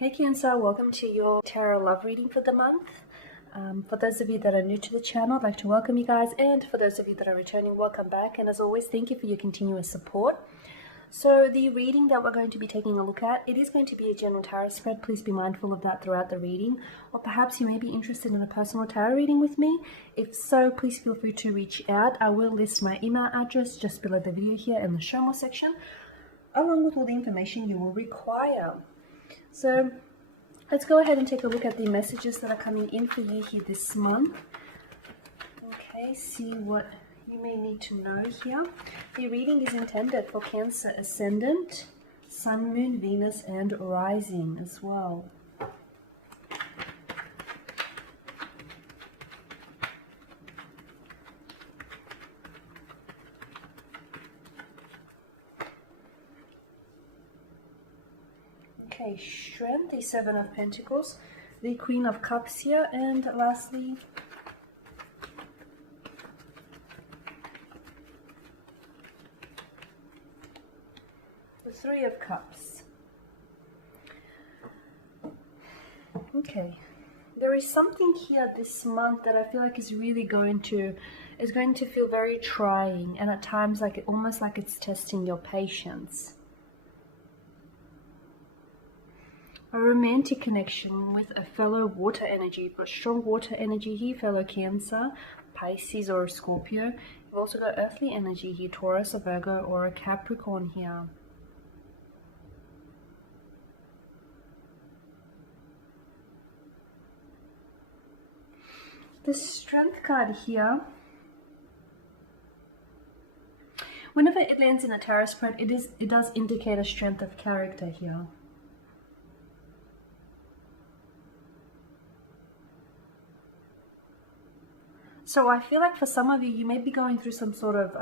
Hey Cancer, welcome to your tarot love reading for the month. For those of you that are new to the channel, I'd like to welcome you guys, and for those of you that are returning, welcome back. And as always, thank you for your continuous support. So the reading that we're going to be taking a look at, it is going to be a general tarot spread. Please be mindful of that throughout the reading. Or perhaps you may be interested in a personal tarot reading with me. If so, please feel free to reach out. I will list my email address just below the video here in the show more section, along with all the information you will require. So let's go ahead and take a look at the messages that are coming in for you here this month. Okay, see what you may need to know here. The reading is intended for Cancer Ascendant, Sun, Moon, Venus, and Rising as well. Okay, Strength, the Seven of Pentacles, the Queen of Cups here, and lastly, the Three of Cups. Okay, there is something here this month that I feel like is really going to feel very trying, and at times almost like it's testing your patience. A romantic connection with a fellow water energy. You've got strong water energy here, fellow Cancer, Pisces or a Scorpio. You've also got earthly energy here, Taurus, a Virgo, or a Capricorn here. The Strength card here, whenever it lands in a tarot spread, it does indicate a strength of character here. So I feel like for some of you, you may be going through some sort of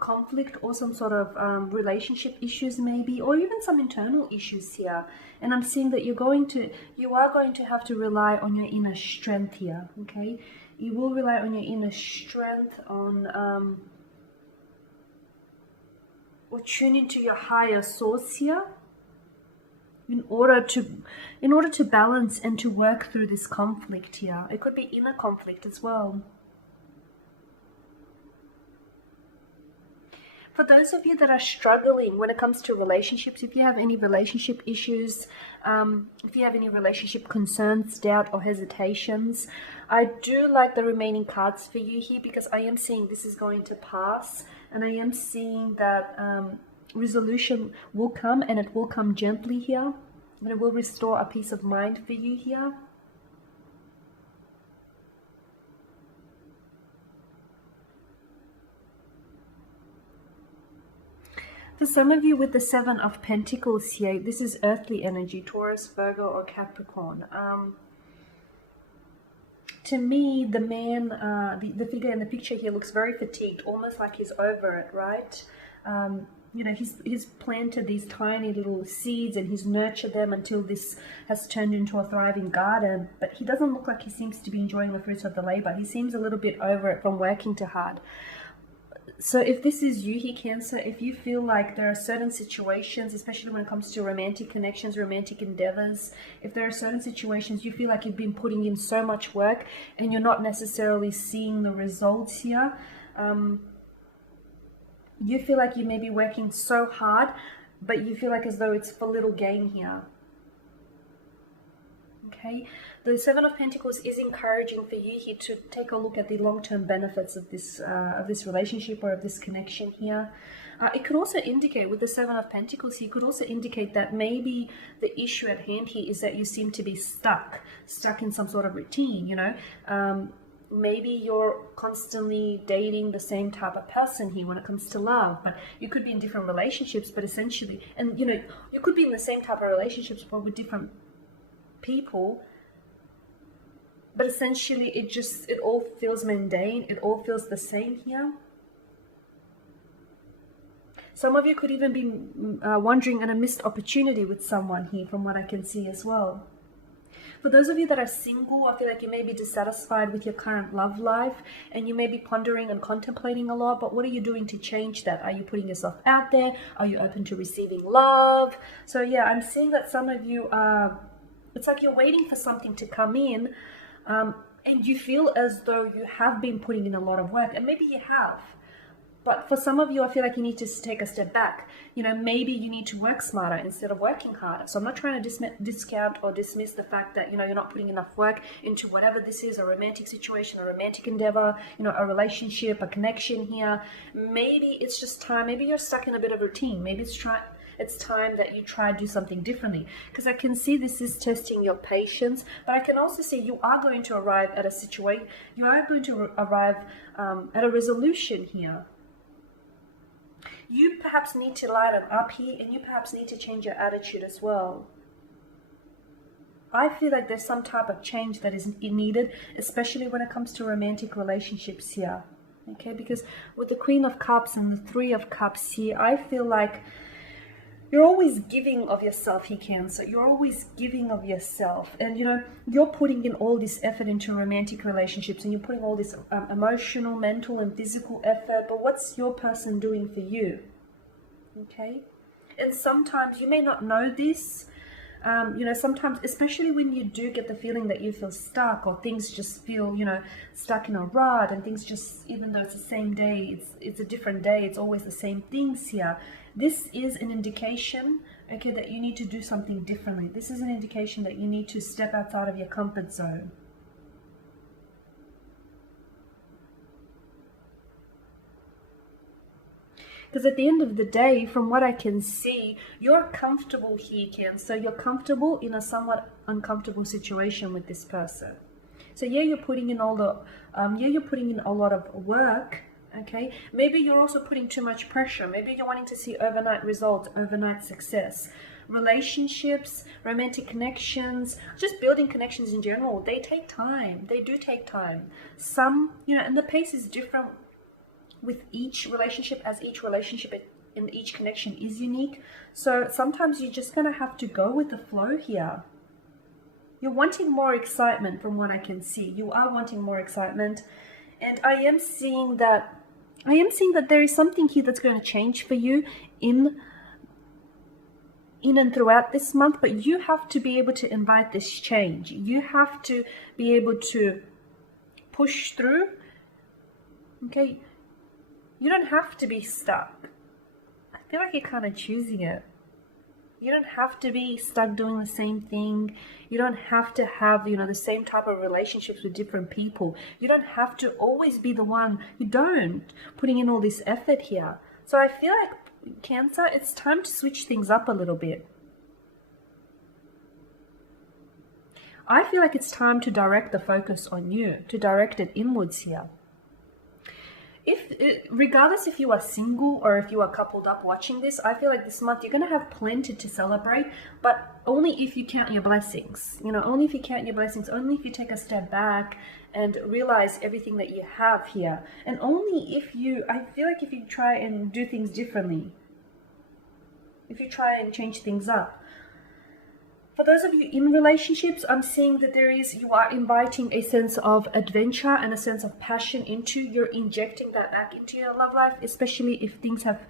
conflict or some sort of relationship issues maybe, or even some internal issues here. And I'm seeing that you are going to have to rely on your inner strength here, okay? You will rely on your inner strength, or tune into your higher source here, in order to balance and to work through this conflict here. It could be inner conflict as well. For those of you that are struggling when it comes to relationships, if you have any relationship issues, if you have any relationship concerns, doubt or hesitations, I do like the remaining cards for you here, because I am seeing this is going to pass, and I am seeing that resolution will come, and it will come gently here, and it will restore a peace of mind for you here. For some of you with the Seven of Pentacles here, this is earthly energy, Taurus, Virgo, or Capricorn. To me, the man, the figure in the picture here looks very fatigued, almost like he's over it, right? You know, he's planted these tiny little seeds and he's nurtured them until this has turned into a thriving garden, but he doesn't look like he seems to be enjoying the fruits of the labor. He seems a little bit over it from working too hard. So if this is you here, Cancer, if you feel like there are certain situations, especially when it comes to romantic connections, romantic endeavors, if there are certain situations you feel like you've been putting in so much work and you're not necessarily seeing the results here, you feel like you may be working so hard, but you feel like as though it's for little gain here. Okay, the Seven of Pentacles is encouraging for you here to take a look at the long-term benefits of this relationship or of this connection here. It could also indicate, with the Seven of Pentacles, you could also indicate that maybe the issue at hand here is that you seem to be stuck in some sort of routine, you know. Maybe you're constantly dating the same type of person here when it comes to love, but you could be in different relationships, but essentially, and you know, you could be in the same type of relationships but with different people, but essentially it all feels mundane, it all feels the same here. Some of you could even be wondering at a missed opportunity with someone here, from what I can see as well. For those of you that are single, I feel like you may be dissatisfied with your current love life and you may be pondering and contemplating a lot, but what are you doing to change that? Are you putting yourself out there? Are you open to receiving love? So yeah, I'm seeing that some of you are, it's like you're waiting for something to come in, and you feel as though you have been putting in a lot of work, and maybe you have. But for some of you, I feel like you need to take a step back. You know, maybe you need to work smarter instead of working harder. So I'm not trying to discount or dismiss the fact that, you know, you're not putting enough work into whatever this is, a romantic situation, a romantic endeavor, you know, a relationship, a connection here. Maybe it's just time. Maybe you're stuck in a bit of routine. Maybe it's time that you try to do something differently, because I can see this is testing your patience, but I can also see you are going to arrive at a situation, you are going to arrive at a resolution here. You perhaps need to lighten up here, and you perhaps need to change your attitude as well. I feel like there's some type of change that is needed, especially when it comes to romantic relationships here. Okay, because with the Queen of Cups and the Three of Cups here, I feel like you're always giving of yourself here, Cancer. You're always giving of yourself. And, you know, you're putting in all this effort into romantic relationships, and you're putting all this emotional, mental, and physical effort. But what's your person doing for you? Okay? And sometimes you may not know this. You know, sometimes, especially when you do get the feeling that you feel stuck, or things just feel, you know, stuck in a rut, and things just, even though it's the same day, it's a different day, it's always the same things here. This is an indication, okay, that you need to do something differently. This is an indication that you need to step outside of your comfort zone. Because at the end of the day, from what I can see, you're comfortable here, Cancer. You're comfortable in a somewhat uncomfortable situation with this person. So yeah, you're putting in all the, you're putting in a lot of work. Okay, maybe you're also putting too much pressure. Maybe you're wanting to see overnight results, overnight success. Relationships, romantic connections, just building connections in general, they take time. They do take time. Some, you know, and the pace is different with each relationship, as each relationship in each connection is unique. So sometimes you're just going to have to go with the flow here. You're wanting more excitement from what I can see. You are wanting more excitement. And I am seeing that there is something here that's going to change for you in and throughout this month, but you have to be able to invite this change. You have to be able to push through. Okay, you don't have to be stuck. I feel like you're kind of choosing it. You don't have to be stuck doing the same thing. You don't have to have, you know, the same type of relationships with different people. You don't have to always be the one. You don't putting in all this effort here. So I feel like, Cancer, it's time to switch things up a little bit. I feel like it's time to direct the focus on you, to direct it inwards here. Regardless if you are single or if you are coupled up watching this, I feel like this month you're going to have plenty to celebrate, but only if you count your blessings. You know, only if you count your blessings, only if you take a step back and realize everything that you have here. And only if you, I feel like if you try and do things differently, if you try and change things up. For those of you in relationships, I'm seeing that you are inviting a sense of adventure and a sense of passion into, you're injecting that back into your love life, especially if things have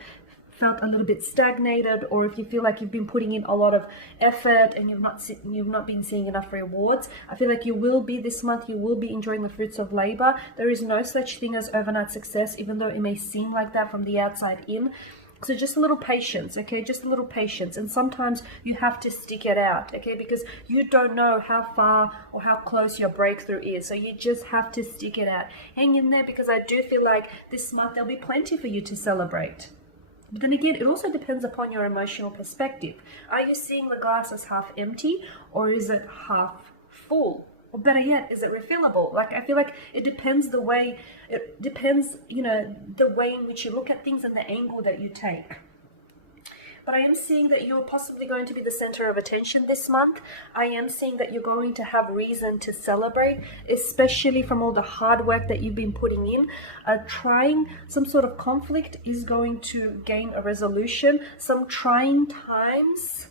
felt a little bit stagnated, or if you feel like you've been putting in a lot of effort and you've not been seeing enough rewards. I feel like you will be this month, you will be enjoying the fruits of labor. There is no such thing as overnight success, even though it may seem like that from the outside in. So just a little patience, okay? Just a little patience. And sometimes you have to stick it out, okay? Because you don't know how far or how close your breakthrough is. So you just have to stick it out. Hang in there, because I do feel like this month there'll be plenty for you to celebrate. But then again, it also depends upon your emotional perspective. Are you seeing the glass as half empty, or is it half full? Or better yet, is it refillable? Like, I feel like it depends, you know, the way in which you look at things and the angle that you take. But I am seeing that you're possibly going to be the center of attention this month. I am seeing that you're going to have reason to celebrate, especially from all the hard work that you've been putting in. Trying some sort of conflict is going to gain a resolution. Some trying times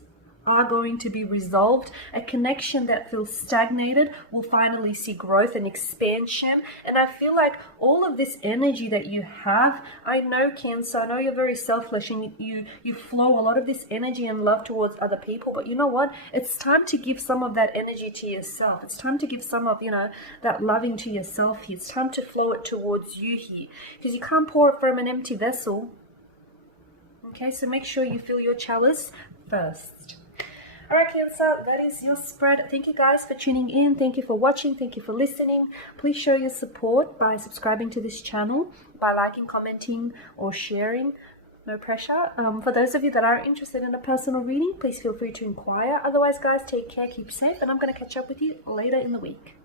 are going to be resolved. A connection that feels stagnated will finally see growth and expansion. And I feel like all of this energy that you have, I know Cancer, I know you're very selfish and you flow a lot of this energy and love towards other people, but you know what? It's time to give some of that energy to yourself. It's time to give some of, that loving to yourself here. It's time to flow it towards you here, because you can't pour it from an empty vessel. Okay, so make sure you fill your chalice first. Alright Cancer, that is your spread. Thank you guys for tuning in. Thank you for watching. Thank you for listening. Please show your support by subscribing to this channel, by liking, commenting, or sharing. No pressure. For those of you that are interested in a personal reading, please feel free to inquire. Otherwise guys, take care, keep safe, and I'm going to catch up with you later in the week.